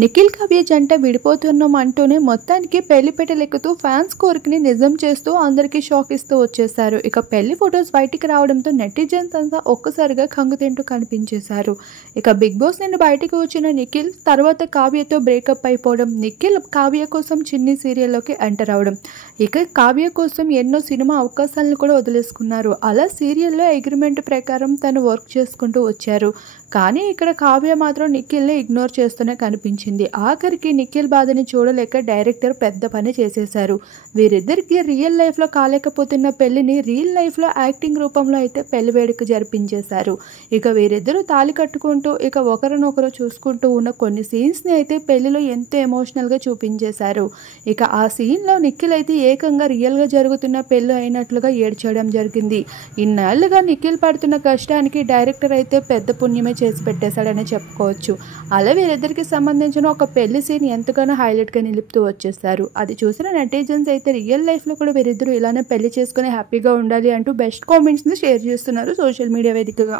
నిఖిల్ కావ్య జంట విడిపోతున్నాం అంటూనే మొత్తానికి పెళ్లి పెట్టెలెక్కుతూ ఫ్యాన్స్ కోరికని నిజం చేస్తూ అందరికీ షాక్ ఇస్తూ వచ్చేశారు. ఇక పెళ్లి ఫొటోస్ బయటికి రావడంతో నెటిజన్స్ అంతా ఒక్కసారిగా కంగుతింటూ కనిపించేశారు. ఇక బిగ్ బాస్ నుండి బయటికి వచ్చిన నిఖిల్ తర్వాత కావ్యతో బ్రేకప్ అయిపోవడం, నిఖిల్ కావ్య కోసం చిన్ని సీరియల్లోకి ఎంటర్ అవడం, ఇక కావ్య కోసం ఎన్నో సినిమా అవకాశాలను కూడా వదిలేసుకున్నారు. అలా సీరియల్లో అగ్రిమెంట్ ప్రకారం తను వర్క్ చేసుకుంటూ వచ్చారు. కానీ ఇక్కడ కావ్య మాత్రం నిఖిల్ని ఇగ్నోర్ చేస్తూనే కనిపించింది. ఆఖరికి నిఖిల్ బాధని చూడలేక డైరెక్టర్ పెద్ద పని చేసేశారు. వీరిద్దరికి రియల్ లైఫ్లో కాలేకపోతున్న పెళ్లిని రియల్ లైఫ్లో యాక్టింగ్ రూపంలో అయితే పెళ్లి వేడుక జరిపించేశారు. ఇక వీరిద్దరూ తాళి కట్టుకుంటూ ఇక ఒకరినొకరు చూసుకుంటూ ఉన్న కొన్ని సీన్స్ని అయితే పెళ్లిలో ఎంతో ఎమోషనల్గా చూపించేశారు. ఇక ఆ సీన్లో నిఖిల్ అయితే ఏకంగా రియల్గా జరుగుతున్న పెళ్లి అయినట్లుగా ఏడ్చడం జరిగింది. ఇన్నాళ్లుగా నిఖిల్ పడుతున్న కష్టానికి డైరెక్టర్ అయితే పెద్ద పుణ్యమే చేసి పెట్టేశాడని చెప్పుకోవచ్చు. అలా వీరిద్దరికి సంబంధించిన ఒక పెళ్లి సీన్ ఎంతగానో హైలైట్గా నిలుపుతూ వచ్చేస్తారు. అది చూసిన నెటిజన్స్ అయితే రియల్ లైఫ్లో కూడా వీరిద్దరూ ఇలానే పెళ్లి చేసుకుని హ్యాపీగా ఉండాలి అంటూ బెస్ట్ కామెంట్స్ని షేర్ చేస్తున్నారు సోషల్ మీడియా వేదికగా.